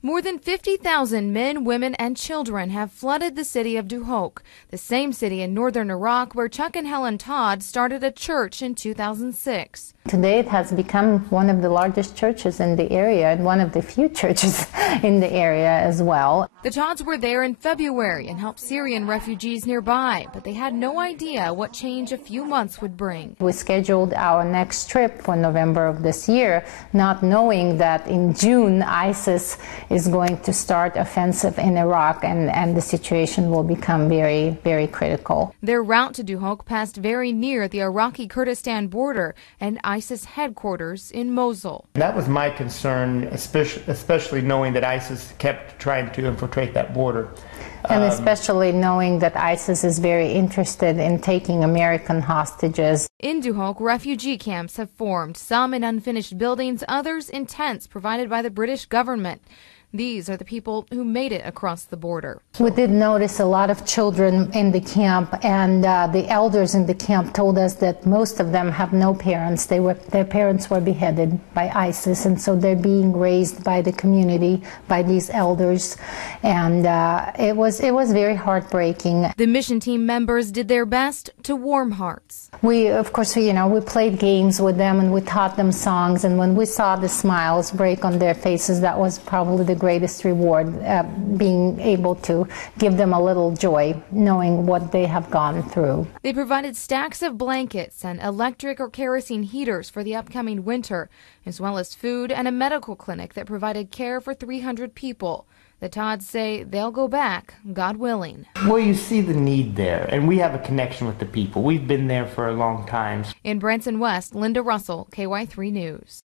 More than 50,000 men, women, and children have flooded the city of Duhok, the same city in northern Iraq where Chuck and Helen Todd started a church in 2006. Today it has become one of the largest churches in the area and one of the few churches in the area as well. The Todds were there in February and helped Syrian refugees nearby, but they had no idea what change a few months would bring. We scheduled our next trip for November of this year, not knowing that in June ISIS is going to start offensive in Iraq and the situation will become very, very critical. Their route to Duhok passed very near the Iraqi Kurdistan border and ISIS headquarters in Mosul. That was my concern, especially knowing that ISIS kept trying to infiltrate that border. And especially knowing that ISIS is very interested in taking American hostages. In Duhok, refugee camps have formed, some in unfinished buildings, others in tents provided by the British government. These are the people who made it across the border. We did notice a lot of children in the camp, and the elders in the camp told us that most of them have no parents. Their parents were beheaded by ISIS, and so they're being raised by the community, by these elders, and it was very heartbreaking. The mission team members did their best to warm hearts. We, of course, we played games with them and we taught them songs, and when we saw the smiles break on their faces, that was probably the greatest reward, being able to give them a little joy, knowing what they have gone through. They provided stacks of blankets and electric or kerosene heaters for the upcoming winter, as well as food and a medical clinic that provided care for 300 people. The Todds say they'll go back, God willing. Well, you see the need there, and we have a connection with the people. We've been there for a long time. In Branson West, Linda Russell, KY3 News.